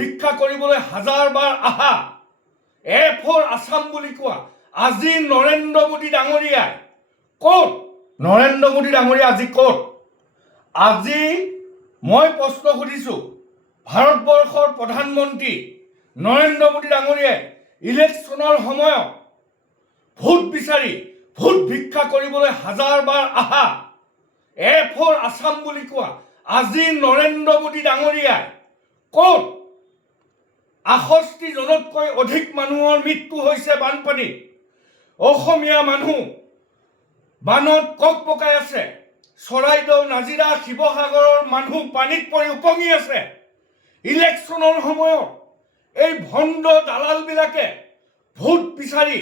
ভিক্ষা কৰিবলৈ হাজাৰবাৰ আহা এ ফৰ আছাম বুলি কোৱা আজি নৰেন্দ্ৰ মোদী ডাঙৰীয়াই ক'ত? নৰেন্দ্ৰ মোদী ডাঙৰীয়া আজি ক'ত? আজি মই প্ৰশ্ন সুধিছোঁ, ভাৰতবৰ্ষৰ প্ৰধানমন্ত্ৰী নৰেন্দ্ৰ মোদী ডাঙৰীয়াই ইলেকশ্যনৰ সময়ত ভোট বিচাৰি ভোট ভিক্ষা কৰিবলৈ হাজাৰবাৰ আহা এ ফৰ আছাম বুলি কোৱা আজি নৰেন্দ্ৰ মোদী ডাঙৰীয়াই ক'ত? ৬৮ জনতকৈ অধিক মানুহৰ মৃত্যু হৈছে বানপানীত। অসমীয়া মানুহ বানত কক পকাই আছে। চৰাইদেউ, নাজিৰা, শিৱসাগৰৰ মানুহ পানীত পৰি উপঙি আছে। ইলেকশ্যনৰ সময়ত এই ভণ্ড দালালবিলাকে ভোট বিচাৰি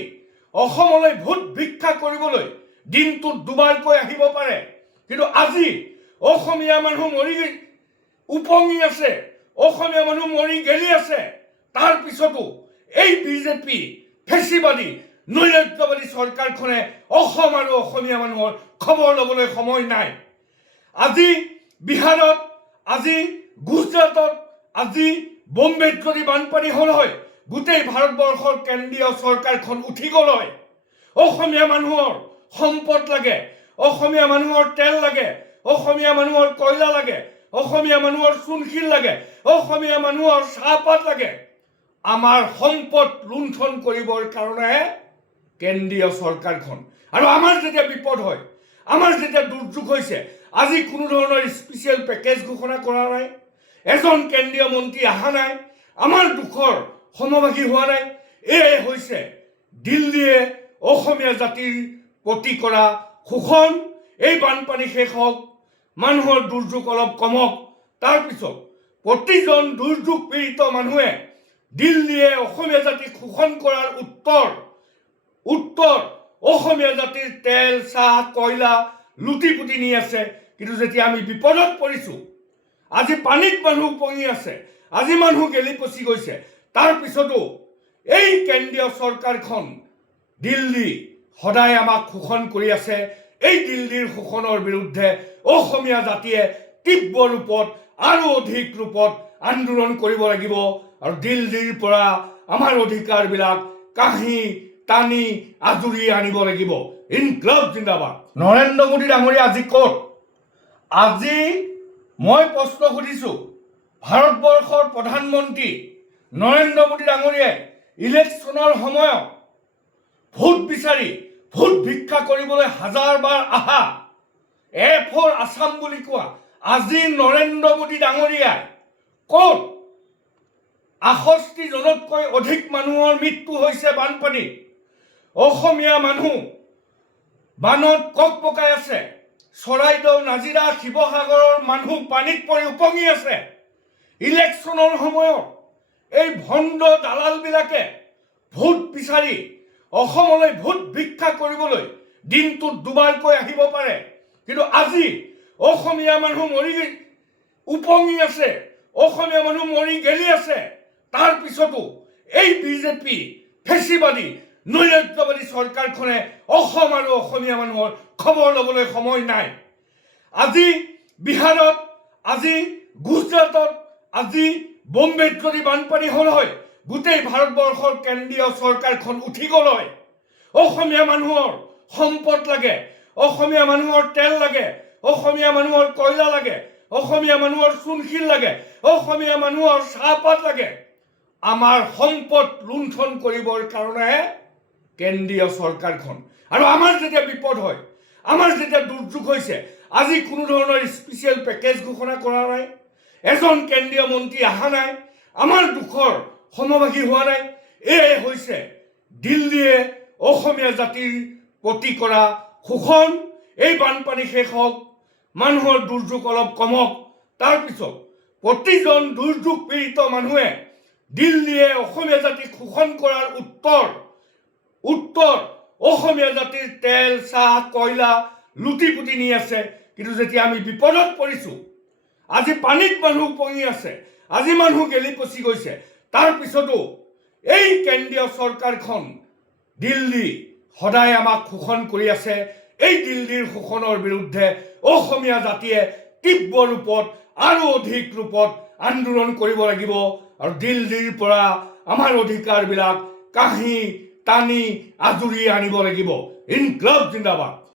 অসমলৈ ভোট ভিক্ষা কৰিবলৈ দিনটোত দুবাৰকৈ আহিব পাৰে, কিন্তু আজি অসমীয়া মানুহ মৰি উপঙি আছে, অসমীয়া মানুহ মৰি গেলি আছে। তাৰ পিছতো এই বিজেপি ফেচিবাদী নৈৰাজ্যবাদী চৰকাৰখনে অসম আৰু অসমীয়া মানুহৰ খবৰ ল'বলৈ সময় নাই। আজি বিহাৰত, আজি গুজৰাটত, আজি বম্বেত যদি বানপানী হ'ল হয়, গোটেই ভাৰতবৰ্ষৰ কেন্দ্ৰীয় চৰকাৰখন উঠি গ'ল হয়। অসমীয়া মানুহৰ সম্পদ লাগে, অসমীয়া মানুহৰ তেল লাগে, অসমীয়া মানুহৰ কয়লা লাগে, অসমীয়া মানুহৰ চূণশিল লাগে, অসমীয়া মানুহৰ চাহপাত লাগে। আমাৰ সম্পদ লুণ্ঠন কৰিবৰ কাৰণেহে কেন্দ্ৰীয় চৰকাৰখন। আৰু আমাৰ যেতিয়া বিপদ হয়, আমাৰ যেতিয়া দুৰ্যোগ হৈছে, আজি কোনো ধৰণৰ স্পেচিয়েল পেকেজ ঘোষণা কৰা নাই, এজন কেন্দ্ৰীয় মন্ত্ৰী অহা নাই, আমাৰ দুখৰ সমভাগী হোৱা নাই। এয়াই হৈছে দিল্লীয়ে অসমীয়া জাতিৰ প্ৰতি কৰা শোষণ। এই বানপানী শেষ হওক, মানুহৰ দুৰ্যোগ অলপ কমক, তাৰপিছত প্ৰতিজন দুৰ্যোগ পীড়িত মানুহে দিল্লীয়ে অসমীয়া জাতিক শোষণ কৰাৰ উত্তৰ অসমীয়া জাতিৰ তেল, চাহ, কয়লা লুটি পুতি নি আছে। কিন্তু যেতিয়া আমি বিপদত পৰিছোঁ, আজি পানীত মানুহ উপঙি আছে, আজি মানুহ গেলি পচি গৈছে, তাৰপিছতো এই কেন্দ্ৰীয় চৰকাৰখন দিল্লী সদায় আমাক শোষণ কৰি আছে। এই দিল্লীৰ শোষণৰ বিৰুদ্ধে অসমীয়া জাতিয়ে তীব্ৰ ৰূপত আৰু অধিক ৰূপত আন্দোলন কৰিব লাগিব। আৰু দিল্লীৰ পৰা আমাৰ অধিকাৰবিলাক কাহি টানি আজুৰি আনিব লাগিব। ইনকলাব জিন্দাবাদ। নৰেন্দ্ৰ মোদী ডাঙৰীয়া আজি ক'ত? আজি মই প্ৰশ্ন সুধিছোঁ, ভাৰতবৰ্ষৰ প্ৰধানমন্ত্ৰী নৰেন্দ্ৰ মোদী ডাঙৰীয়াই ইলেকশ্যনৰ সময়ত ভোট বিচাৰি ভোট ভিক্ষা কৰিবলৈ হাজাৰবাৰ আহা এ ফৰ আছাম বুলি কোৱা আজি নৰেন্দ্ৰ মোদী ডাঙৰীয়াই ক'ত? ৬৮ জনতকৈ অধিক মানুহৰ মৃত্যু হৈছে বানপানীত। অসমীয়া মানুহ বানত কক পকাই আছে। চৰাইদেউ, নাজিৰা, শিৱসাগৰৰ মানুহ পানীত পৰি উপঙি আছে। ইলেকশ্যনৰ সময়ত এই ভণ্ড দালালবিলাকে ভোট বিচাৰি অসমলৈ ভোট ভিক্ষা কৰিবলৈ দিনটোত দুবাৰকৈ আহিব পাৰে, কিন্তু আজি অসমীয়া মানুহ মৰি উপঙি আছে, অসমীয়া মানুহ মৰি গেলি আছে। তাৰপিছতো এই বিজেপি ফেচিবাদী নৈৰাজ্যবাদী চৰকাৰখনে অসম আৰু অসমীয়া মানুহৰ খবৰ ল'বলৈ সময় নাই। আজি বিহাৰত, আজি গুজৰাটত, আজি বম্বেত যদি বানপানী হ'ল হয়, গোটেই ভাৰতবৰ্ষৰ কেন্দ্ৰীয় চৰকাৰখন উঠি গ'ল হয়। অসমীয়া মানুহৰ সম্পদ লাগে, অসমীয়া মানুহৰ তেল লাগে, অসমীয়া মানুহৰ কয়লা লাগে, অসমীয়া মানুহৰ চূণশিল লাগে, অসমীয়া মানুহৰ চাহপাত লাগে। আমাৰ সম্পদ লুণ্ঠন কৰিবৰ কাৰণেহে কেন্দ্ৰীয় চৰকাৰখন। আৰু আমাৰ যেতিয়া বিপদ হয়, আমাৰ যেতিয়া দুৰ্যোগ হৈছে, আজি কোনো ধৰণৰ স্পেচিয়েল পেকেজ ঘোষণা কৰা নাই, এজন কেন্দ্ৰীয় মন্ত্ৰী অহা নাই, আমাৰ দুখৰ সমভাগী হোৱা নাই। এয়াই হৈছে দিল্লীয়ে অসমীয়া জাতিৰ প্ৰতি কৰা শোষণ। এই বানপানী শেষ হওক, মানুহৰ দুৰ্যোগ অলপ কমক, তাৰপিছত প্ৰতিজন দুৰ্যোগ পীড়িত মানুহে দিল্লীয়ে অসমীয়া জাতিক শোষণ কৰাৰ উত্তৰ অসমীয়া জাতিৰ তেল, চাহ, কয়লা লুটি পুতি নি আছে। কিন্তু যেতিয়া আমি বিপদত পৰিছোঁ, আজি পানীত মানুহ উপঙি আছে, আজি মানুহ গেলি পচি গৈছে, তাৰপিছতো এই কেন্দ্ৰীয় চৰকাৰখন দিল্লী সদায় আমাক শোষণ কৰি আছে। এই দিল্লীৰ শোষণৰ বিৰুদ্ধে অসমীয়া জাতিয়ে তীব্ৰ ৰূপত আৰু অধিক ৰূপত আন্দোলন কৰিব লাগিব। আৰু দিল্লীৰ পৰা আমাৰ অধিকাৰবিলাক কাহি টানি আজুৰি আনিব লাগিব। ইনকলাব জিন্দাবাদ।